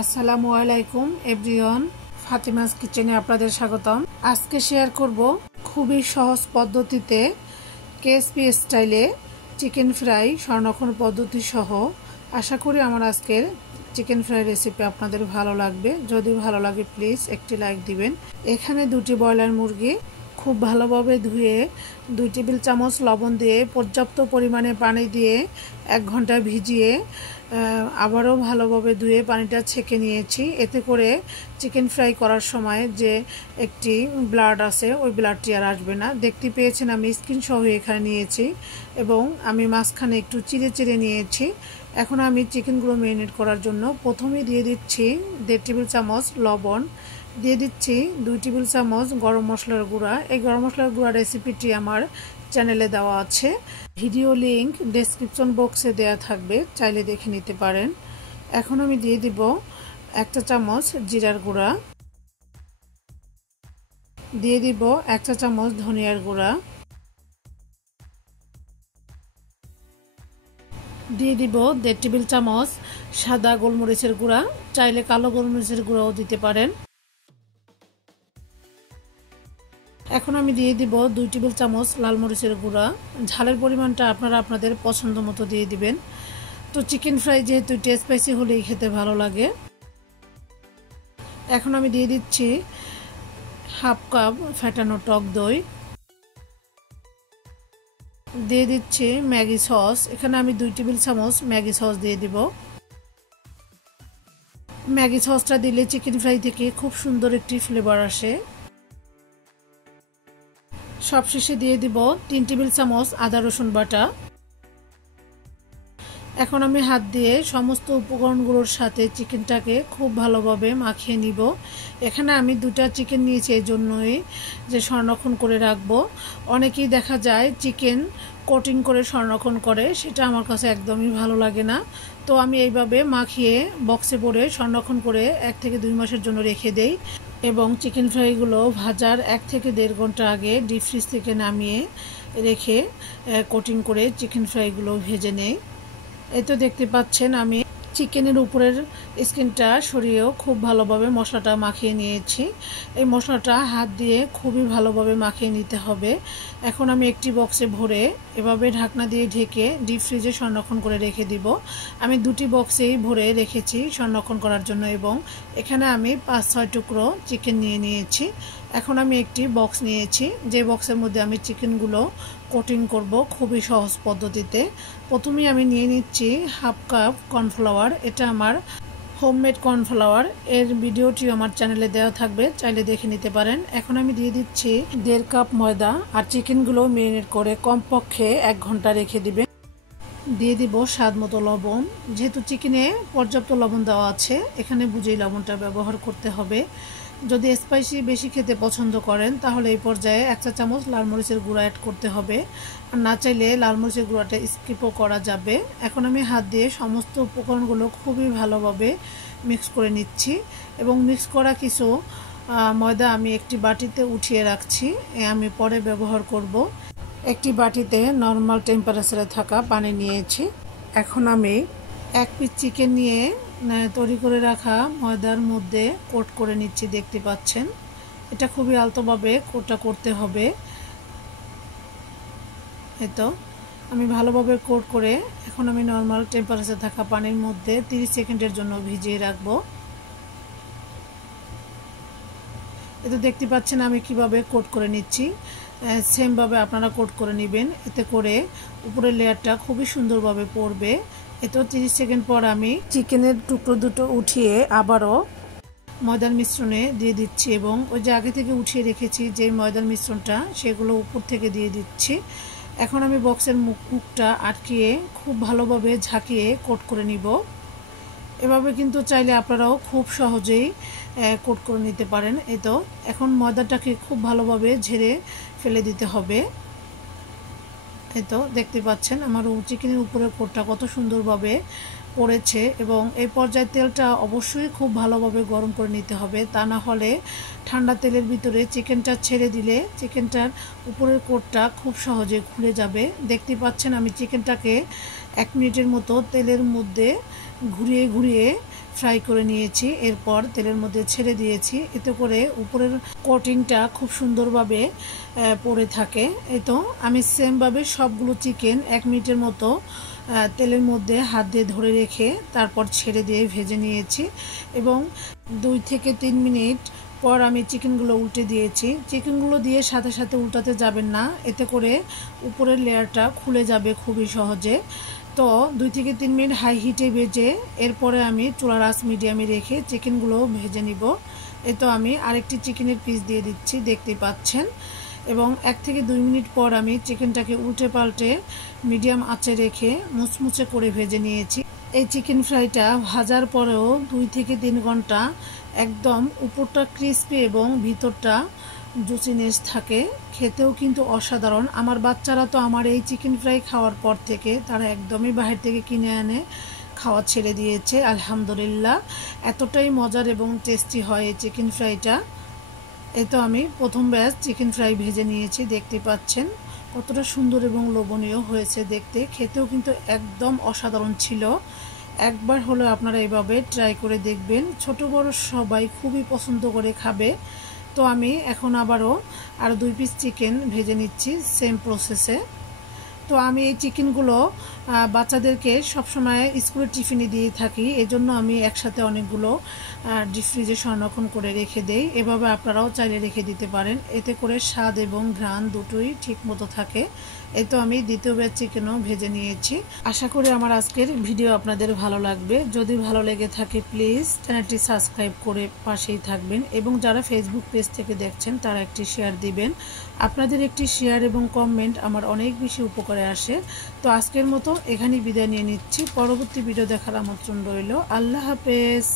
আসসালামু আলাইকুম এভরিওয়ান, ফাতিমাস কিচেনে আপনাদের স্বাগতম। আজকে শেয়ার করব খুবই সহজ পদ্ধতিতে কেএসপি স্টাইলে চিকেন ফ্রাই সংরক্ষণ পদ্ধতি সহ। আশা করি আমার আজকের চিকেন ফ্রাই রেসিপি আপনাদের ভালো লাগবে। যদি ভালো লাগে প্লিজ একটি লাইক দিবেন। এখানে দুটি ব্রয়লার মুরগি খুব ভালোভাবে ধুয়ে 2 টেবিল চামচ লবণ দিয়ে পর্যাপ্ত পরিমাণে পানি দিয়ে 1 ঘন্টা ভিজিয়ে আবারও ভালোভাবে ধুয়ে পানিটা ছেঁকে নিয়েছি। এতে করে চিকেন ফ্রাই করার সময় যে একটি ব্লাড আছে ওই ব্লাডটি আর আসবে না। দেখতে পেয়েছেন আমি স্কিন সহ এখানে নিয়েছি এবং আমি মাঝখানে একটু চিড়ে চিড়ে নিয়েছি। এখন আমি চিকেনগুলো ম্যারিনেট করার জন্য প্রথমে দিয়ে দিচ্ছি 1.5 টেবিল চামচ লবণ, দিয়ে দিচ্ছি 2 টেবিল চামচ গরম মশলার গুঁড়া। এই গরম মশলার গুঁড়া রেসিপিটি আমার চ্যানেলে দেওয়া আছে, ভিডিও লিংক ডেসক্রিপশন বক্সে দেওয়া থাকবে, চাইলে দেখে নিতে পারেন। এখন আমি দিয়ে দিব 1 চা চামচ জিরার গুঁড়া, দিয়ে দিব 1 চা চামচ ধনিয়ার গুঁড়া, দিয়ে দিব 1.5 টেবিল চামচ সাদা গোলমরিচের গুঁড়া, চাইলে কালো গোলমরিচের গুঁড়াও দিতে পারেন। এখন আমি দিয়ে দিব 2 টেবিল চামচ লাল মরিচের গুঁড়া। ঝালের পরিমাণটা আপনারা আপনাদের পছন্দ মতো দিয়ে দিবেন। তো চিকেন ফ্রাই যেহেতু স্পাইসি হলেই খেতে ভালো লাগে। এখন আমি দিয়ে দিচ্ছি 1/2 কাপ ফেটানো টক দই, দিয়ে দিচ্ছি ম্যাগি সস। এখানে আমি 2 টেবিল চামচ ম্যাগি সস দিয়ে দিব। ম্যাগি সসটা দিলে চিকেন ফ্রাই থেকে খুব সুন্দর একটি ফ্লেভার আসে। সবশেষে দিয়ে দিব 3 টেবিল চামচ আদা রসুন বাটা। এখন আমি হাত দিয়ে সমস্ত উপকরণগুলোর সাথে চিকেনটাকে খুব ভালোভাবে মাখিয়ে নিব। এখানে আমি 2টা চিকেন নিয়েছি, এই জন্যই যে সংরক্ষণ করে রাখবো। অনেকেই দেখা যায় চিকেন কোটিং করে সংরক্ষণ করে, সেটা আমার কাছে একদমই ভালো লাগে না। তো আমি এইভাবে মাখিয়ে বক্সে ভরে সংরক্ষণ করে 1 থেকে 2 মাসের জন্য রেখে দেই এবং চিকেন ফ্রাইগুলো ভাজার 1 থেকে 1.5 ঘন্টা আগে ডিপ ফ্রিজ থেকে নামিয়ে রেখে কোটিং করে চিকেন ফ্রাইগুলো ভেজে নেই। এই তো দেখতে পাচ্ছেন আমি চিকেনের উপরের স্কিনটা সরিয়েও খুব ভালোভাবে মশলাটা মাখিয়ে নিয়েছি। এই মশলাটা হাত দিয়ে খুবই ভালোভাবে মাখিয়ে নিতে হবে। এখন আমি একটি বক্সে ভরে এভাবে ঢাকনা দিয়ে ঢেকে ডিপ ফ্রিজে সংরক্ষণ করে রেখে দিব। আমি 2টি বক্সেই ভরে রেখেছি সংরক্ষণ করার জন্য এবং এখানে আমি 5-6 টুকরো চিকেন নিয়ে নিয়েছি। এখন আমি একটি বক্স নিয়েছি, যে বক্সের মধ্যে আমি চিকেনগুলো কোটিং করব খুবই সহজ পদ্ধতিতে। প্রথমেই আমি নিয়ে নিচ্ছি 1/2 কাপ কর্নফ্লাওয়ার। এটা আমার হোমমেড কর্নফ্লাওয়ার, এর ভিডিওটি আমার চ্যানেলে দেওয়া থাকবে, চাইলে দেখে নিতে পারেন। এখন আমি দিয়ে দিচ্ছি 1.5 কাপ ময়দা। আর চিকেনগুলো ম্যারিনেট করে কমপক্ষে 1 ঘন্টা রেখে দিবেন। দিয়ে দিব স্বাদ মতো লবণ। যেহেতু চিকেনে পর্যাপ্ত লবণ দেওয়া আছে, এখানে বুঝেই লবণটা ব্যবহার করতে হবে। যদি স্পাইসি বেশি খেতে পছন্দ করেন তাহলে এই পর্যায়ে 1 চা চামচ লাল মরিচের গুঁড়া অ্যাড করতে হবে, আর না চাইলে লাল মরিচের গুঁড়াটা স্কিপও করা যাবে। এখন আমি হাত দিয়ে সমস্ত উপকরণগুলো খুবই ভালোভাবে মিক্স করে নিচ্ছি এবং মিক্স করা কিছু ময়দা আমি একটি বাটিতে উঠিয়ে রাখছি, আমি পরে ব্যবহার করব। একটি বাটিতে নর্মাল টেম্পারেচারে থাকা পানি নিয়েছি। এখন আমি 1 পিস চিকেন নিয়ে তৈরি করে রাখা ময়দার মধ্যে কোট করে নিচ্ছি। দেখতে পাচ্ছেন এটা খুবই আলতোভাবে কোটটা করতে হবে। এই তো আমি ভালোভাবে কোট করে এখন আমি নর্মাল টেম্পারেচারে থাকা পানির মধ্যে 30 সেকেন্ডের জন্য ভিজিয়ে রাখবো। এটা দেখতে পাচ্ছেন আমি কিভাবে কোট করে নিচ্ছি। সেমভাবে আপনারা কোট করে নেবেন, এতে করে উপরের লেয়ারটা খুবই সুন্দরভাবে পড়বে। এতো 30 সেকেন্ড পর আমি চিকেনের টুকরো দুটো উঠিয়ে আবারও ময়দার মিশ্রণে দিয়ে দিচ্ছি এবং ওই যে আগে থেকে উঠিয়ে রেখেছি যে ময়দার মিশ্রণটা, সেগুলো উপর থেকে দিয়ে দিচ্ছি। এখন আমি বক্সের মুখটা আটকিয়ে খুব ভালোভাবে ঝাঁকিয়ে কোট করে নিব। এভাবে কিন্তু চাইলে আপনারাও খুব সহজেই কোট করে নিতে পারেন। এই তো এখন ময়দাটাকে খুব ভালোভাবে ঝেড়ে ফেলে দিতে হবে। এই তো দেখতে পাচ্ছেন আমার চিকেনের উপরে কোটটা কত সুন্দরভাবে পড়েছে এবং এই পর্যায়ে তেলটা অবশ্যই খুব ভালোভাবে গরম করে নিতে হবে, তা না হলে ঠান্ডা তেলের ভিতরে চিকেনটা ছেড়ে দিলে চিকেনটার উপরের কোটটা খুব সহজে খুলে যাবে। দেখতে পাচ্ছেন আমি চিকেনটাকে 1 মিনিটের মতো তেলের মধ্যে ঘুরিয়ে ঘুরিয়ে ফ্রাই করে নিয়েছি। এরপর তেলের মধ্যে ছেড়ে দিয়েছি, এতে করে উপরের কোটিংটা খুব সুন্দরভাবে পড়ে থাকে। এই তো আমি সেমভাবে সবগুলো চিকেন 1 মিনিটের মতো তেলের মধ্যে হাত দিয়ে ধরে রেখে তারপর ছেড়ে দিয়ে ভেজে নিয়েছি এবং 2 থেকে 3 মিনিট পর আমি চিকেনগুলো উল্টে দিয়েছি। চিকেনগুলো দিয়ে সাথে সাথে উল্টাতে যাবেন না, এতে করে উপরের লেয়ারটা খুলে যাবে খুবই সহজে। তো 2 থেকে 3 মিনিট হাই হিটে ভেজে এরপরে আমি চুলার আঁচ মিডিয়ামে রেখে চিকেনগুলো ভেজে নিব। এই তো আমি আরেকটি চিকেনের পিস দিয়ে দিচ্ছি, দেখতে পাচ্ছেন। এবং 1 থেকে 2 মিনিট পর আমি চিকেনটাকে উল্টে পাল্টে মিডিয়াম আঁচে রেখে মুচমুচে করে ভেজে নিয়েছি। এই চিকেন ফ্রাইটা ভাজার পরেও 2 থেকে 3 ঘন্টা একদম উপরটা ক্রিস্পি এবং ভিতরটা জুসিনেস থাকে, খেতেও কিন্তু অসাধারণ। আমার বাচ্চারা তো আমার এই চিকেন ফ্রাই খাওয়ার পর থেকে তারা একদমই বাহির থেকে কিনে এনে খাওয়া ছেড়ে দিয়েছে। আলহামদুলিল্লাহ, এতটাই মজার এবং টেস্টি হয় এই চিকেন ফ্রাইটা। এই তো আমি প্রথম ব্যাচ চিকেন ফ্রাই ভেজে নিয়েছি, দেখতে পাচ্ছেন কতটা সুন্দর এবং লোভনীয় হয়েছে দেখতে, খেতেও কিন্তু একদম অসাধারণ ছিল। একবার হলো আপনারা এভাবে ট্রাই করে দেখবেন, ছোট বড় সবাই খুবই পছন্দ করে খাবে। তো আমি এখন আবারও আরও 2 পিস চিকেন ভেজে নিচ্ছি সেম প্রসেসে। তো আমি এই চিকেনগুলো বাচ্চাদেরকে সবসময় স্কুলের টিফিনে দিয়ে থাকি, এজন্য আমি একসাথে অনেকগুলো ডিপ ফ্রিজে সংরক্ষণ করে রেখে দেই। এভাবে আপনারাও চাইলে রেখে দিতে পারেন, এতে করে স্বাদ এবং ঘ্রাণ দুটোই ঠিক মতো থাকে। এই তো আমি দ্বিতীয় ব্যাচ চিকেনও ভেজে নিয়েছি। আশা করি আমার আজকের ভিডিও আপনাদের ভালো লাগবে। যদি ভালো লেগে থাকে প্লিজ চ্যানেলটি সাবস্ক্রাইব করে পাশেই থাকবেন এবং যারা ফেসবুক পেজ থেকে দেখছেন তারা একটি শেয়ার দিবেন। আপনাদের একটি শেয়ার এবং কমেন্ট আমার অনেক বেশি উপকারে আসে। তো আজকের মতো এখানেই বিদায় নিয়ে নিচ্ছি, পরবর্তী ভিডিও দেখার আমন্ত্রণ রইল। আল্লাহ হাফেজ।